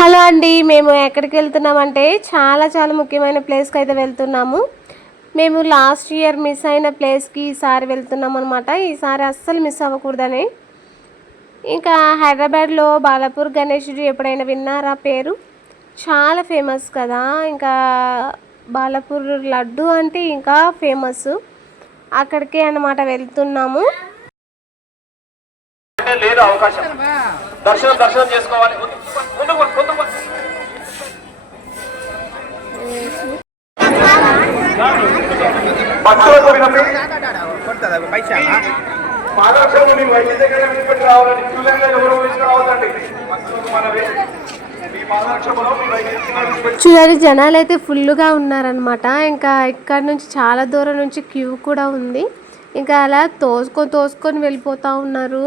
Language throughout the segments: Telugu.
హలో అండి మేము ఎక్కడికి వెళ్తున్నామంటే చాలా చాలా ముఖ్యమైన ప్లేస్కి అయితే వెళ్తున్నాము. మేము లాస్ట్ ఇయర్ మిస్ అయిన ప్లేస్కి ఈసారి వెళ్తున్నాం అనమాట ఈసారి అస్సలు మిస్ అవ్వకూడదని. ఇంకా హైదరాబాద్లో బాలాపూర్ గణేషుడు ఎప్పుడైనా విన్నారా పేరు? చాలా ఫేమస్ కదా. ఇంకా బాలాపూర్ లడ్డు అంటే ఇంకా ఫేమస్. అక్కడికే అన్నమాట వెళ్తున్నాము. లేదు అవకాశం. దర్శనం దర్శనం చేసుకోవాలి. మీ వైద్య దగ్గర రావాలండి. ఎవరు రావద్దండి చూడండి జనాలు అయితే ఫుల్గా ఉన్నారనమాట ఇంకా ఇక్కడ నుంచి చాలా దూరం నుంచి క్యూ కూడా ఉంది. ఇంకా అలా తోసుకొని తోసుకొని వెళ్ళిపోతూ ఉన్నారు.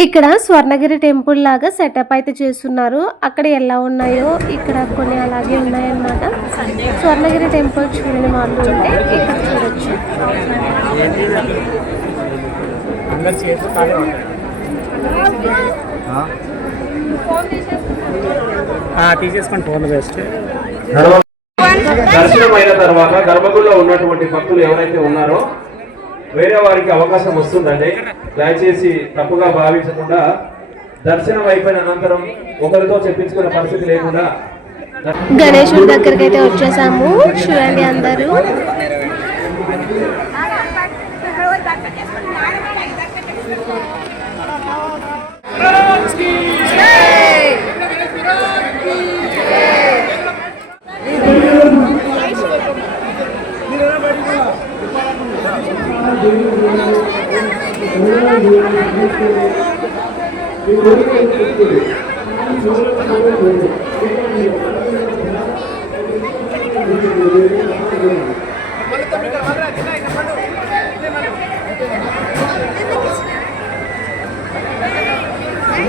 ఇక్కడ స్వర్ణగిరి టెంపుల్ లాగా సెటప్ అయితే చేస్తున్నారు. అక్కడ ఎలా ఉన్నాయో ఇక్కడ కొన్ని అలాగే ఉన్నాయన్నమాట. స్వర్ణగిరి టెంపుల్ చూడని వాళ్ళు ఉంటే ఇక్కడ చూడొచ్చు. తీసేసుకోండి ఫోన్ ధర్మ- దర్శనం అయిన తర్వాత గర్భగుడిలో ఉన్నటువంటి భక్తులు ఎవరైతే ఉన్నారో వేరే వారికి అవకాశం వస్తుందండి. దయచేసి తప్పుగా భావించకుండా దర్శనం అయిపోయిన అనంతరం ఒకరితో చెప్పించుకునే పరిస్థితి లేకుండా గణేశుడి దగ్గరికి అయితే వచ్చేసాము. చూడండి అందరూ.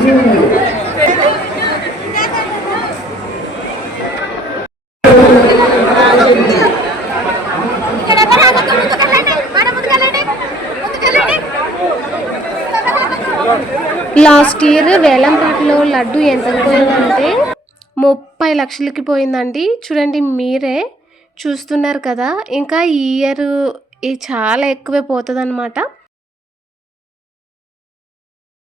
ఇక్కడ లాస్ట్ ఇయర్ వేలంపాటలో లడ్డు ఎంత పోయిందంటే ముప్పై లక్షలకి పోయిందండి. చూడండి మీరే చూస్తున్నారు కదా. ఇంకా ఈ ఇయర్ ఇది చాలా ఎక్కువే పోతుంది